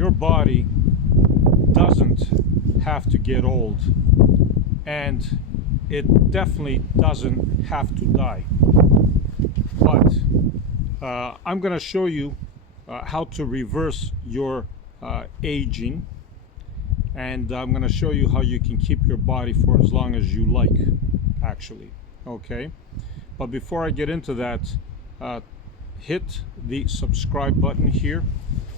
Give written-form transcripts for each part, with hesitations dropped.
your body doesn't have to get old, and it definitely doesn't have to die. But I'm going to show you how to reverse your aging, and I'm going to show you how you can keep your body for as long as you like, actually. Okay? But before I get into that, hit the subscribe button here,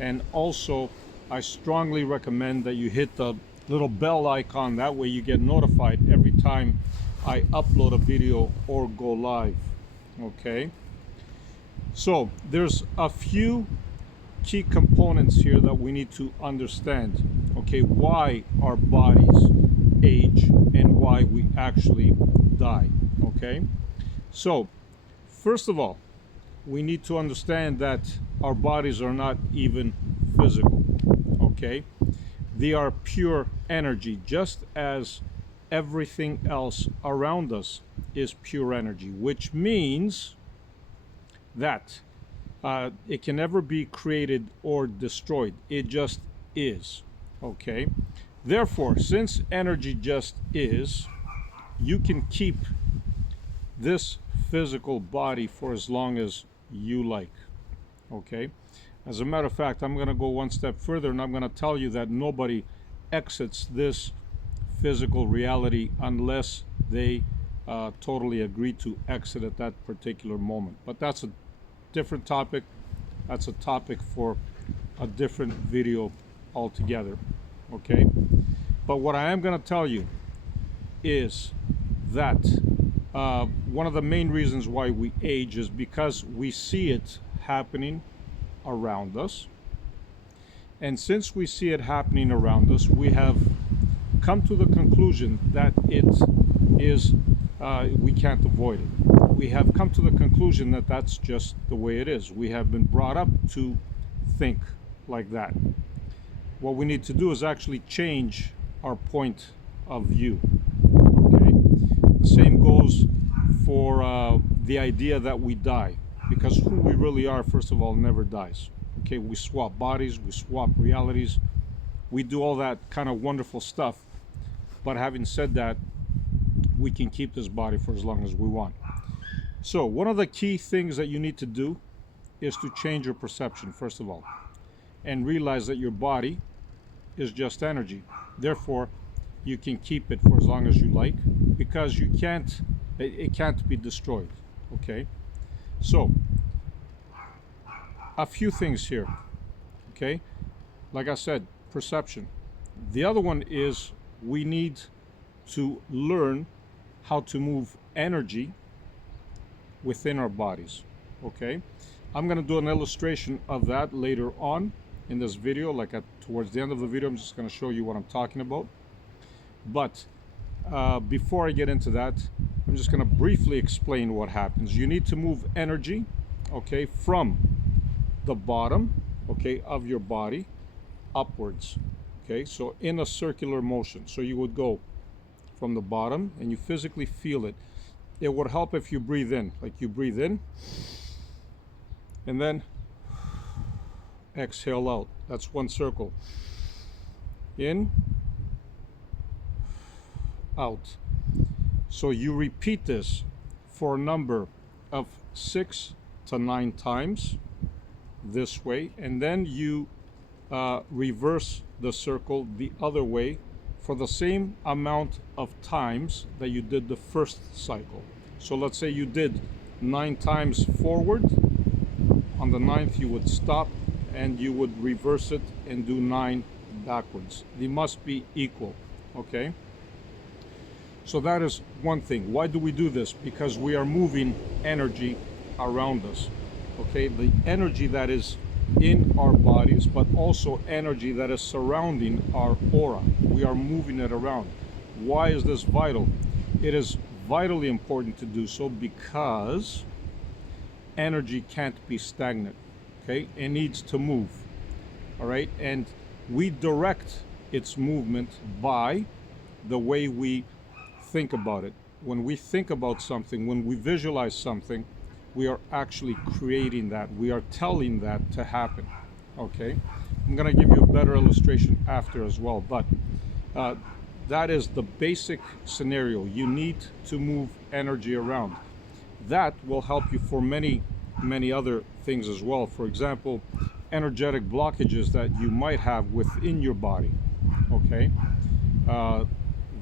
and also I strongly recommend that you hit the little bell icon. That way you get notified every time I upload a video or go live. Okay, so there's a few key components here that we need to understand. Okay, why our bodies age and why we actually die. Okay, so first of all, we need to understand that our bodies are not even physical. Okay, they are pure energy, just as everything else around us is pure energy, which means that it can never be created or destroyed. It just is. Okay, therefore, since energy just is, you can keep this physical body for as long as you like. Okay, as a matter of fact, I'm going to go one step further, and I'm going to tell you that nobody exits this physical reality unless they totally agree to exit at that particular moment. But that's a different topic. That's a topic for a different video altogether. Okay, but what I am going to tell you is that one of the main reasons why we age is because we see it happening around us. And since we see it happening around us, we have come to the conclusion that it is, we can't avoid it. We have come to the conclusion that that's just the way it is. We have been brought up to think like that. What we need to do is actually change our point of view. Okay? The same goes for the idea that we die, because who we really are, first of all, never dies. Okay, we swap bodies, we swap realities, we do all that kind of wonderful stuff. But having said that, we can keep this body for as long as we want. So one of the key things that you need to do is to change your perception, first of all, and realize that your body is just energy. Therefore, you can keep it for as long as you like, because it can't be destroyed. Okay, so a few things here. Okay, like I said, perception. The other one is we need to learn how to move energy within our bodies. Okay, I'm going to do an illustration of that later on in this video. Towards the end of the video, I'm just going to show you what I'm talking about. But before I get into that, I'm just going to briefly explain what happens. You need to move energy, okay, from the bottom, okay, of your body upwards. Okay, so in a circular motion. So you would go from the bottom and you physically feel it. It would help if you breathe in, like you breathe in and then exhale out. That's one circle. In, out. So you repeat this for a number of 6 to 9 times this way, and then you reverse the circle the other way for the same amount of times that you did the first cycle. So let's say you did 9 times forward. On the 9th you would stop and you would reverse it and do 9 backwards. They must be equal. Okay, so that is one thing. Why do we do this? Because we are moving energy around us. Okay, the energy that is in our bodies, but also energy that is surrounding our aura. We are moving it around. Why is this vital? It is vitally important to do so because energy can't be stagnant. Okay, it needs to move. All right, and we direct its movement by the way we think about it. When we think about something, when we visualize something, we are actually creating that. We are telling that to happen. Okay, I'm going to give you a better illustration after as well, but that is the basic scenario. You need to move energy around. That will help you for many other things as well. For example, energetic blockages that you might have within your body. Okay,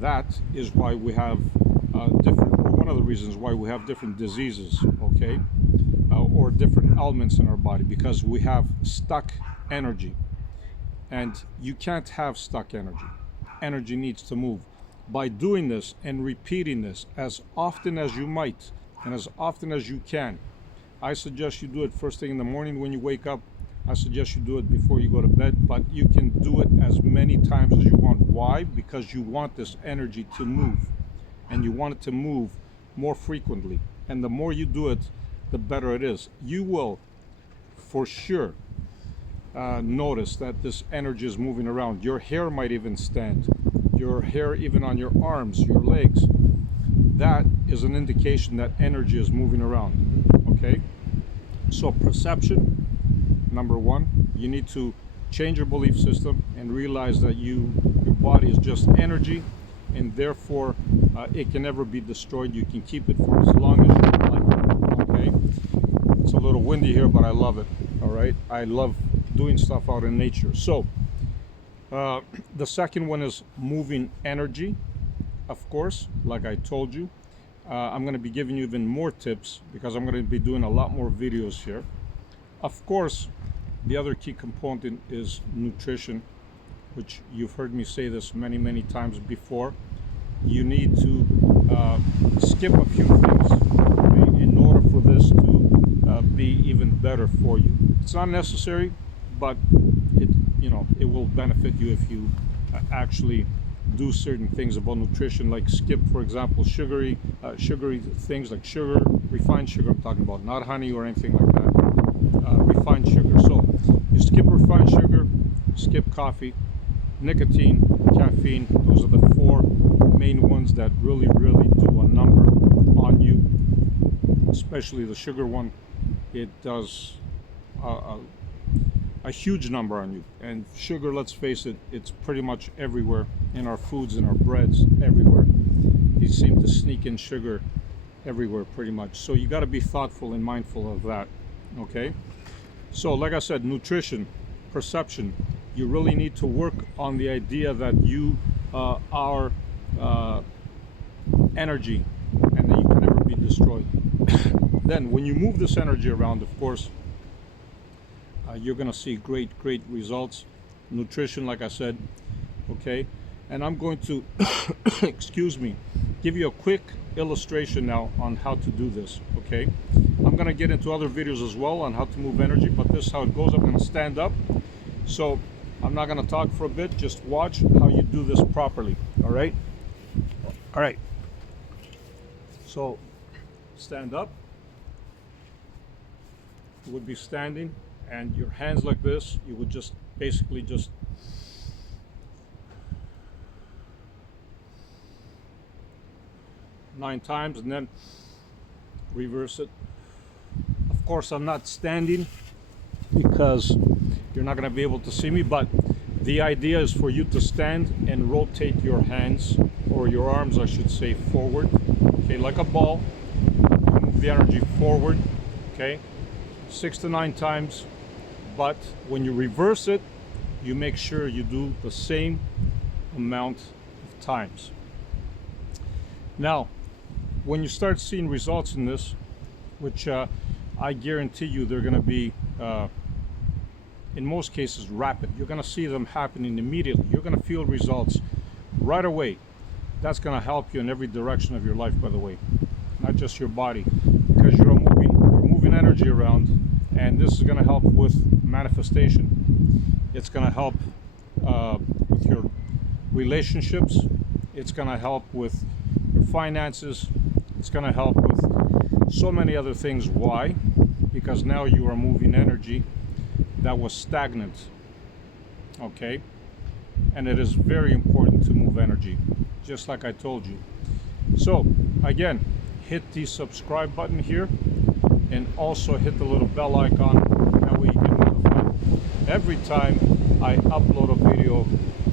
that is why we have different, or one of the reasons why we have different diseases. Okay, or different elements in our body, because we have stuck energy, and you can't have stuck energy. Energy needs to move. By doing this and repeating this as often as you might and as often as you can, I suggest you do it first thing in the morning when you wake up. I suggest you do it before you go to bed, but you can do it as many times as you want. Why? Because you want this energy to move, and you want it to move more frequently. And the more you do it, the better it is. You will, for sure, notice that this energy is moving around. Your hair might even stand. Your hair even on your arms, your legs. That is an indication that energy is moving around. Okay? So perception, number one, you need to change your belief system and realize that your body is just energy, and therefore it can never be destroyed. You can keep it for as long as you like. Okay? It's a little windy here, but I love it. All right? I love doing stuff out in nature. So the second one is moving energy. Of course, like I told you, I'm going to be giving you even more tips because I'm going to be doing a lot more videos here. Of course, the other key component is nutrition, which you've heard me say this many times before. You need to skip a few things, okay, in order for this to be even better for you. It's not necessary, but it will benefit you if you actually do certain things about nutrition, like skip, for example, sugary things like sugar, refined sugar I'm talking about, not honey or anything like that. Refined sugar. So you skip refined sugar, skip coffee, nicotine, caffeine. Those are the four main ones that really do a number on you, especially the sugar one. It does a huge number on you. And sugar, let's face it, it's pretty much everywhere in our foods, in our breads, everywhere. You seem to sneak in sugar everywhere pretty much. So you got to be thoughtful and mindful of that. Okay, so like I said, nutrition, perception, you really need to work on the idea that you are energy, and that you can never be destroyed. Then when you move this energy around, of course, you're going to see great results. Nutrition, like I said. Okay, and I'm going to excuse me, give you a quick illustration now on how to do this. Okay, I'm going to get into other videos as well on how to move energy, but this is how it goes. I'm going to stand up, so I'm not going to talk for a bit. Just watch how you do this properly. All right, so stand up. You would be standing, and your hands like this, you would just basically just nine times, and then reverse it. Of course, I'm not standing because you're not going to be able to see me, but the idea is for you to stand and rotate your hands, or your arms I should say, forward, okay, like a ball. Move the energy forward, okay, 6 to 9 times. But when you reverse it, you make sure you do the same amount of times. Now, when you start seeing results in this, which I guarantee you they're going to be, in most cases, rapid. You're going to see them happening immediately. You're going to feel results right away. That's going to help you in every direction of your life, by the way, not just your body, because you're moving energy around, and this is going to help with manifestation. It's going to help with your relationships. It's going to help with your finances. It's going to help with so many other things. Why? Because now you are moving energy that was stagnant. Okay? And it is very important to move energy, just like I told you. So again, hit the subscribe button here, and also hit the little bell icon. That way you get notified every time I upload a video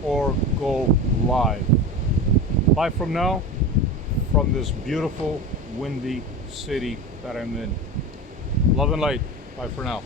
or go live. Bye from now, from this beautiful windy city that I'm in. Love and light. Bye for now.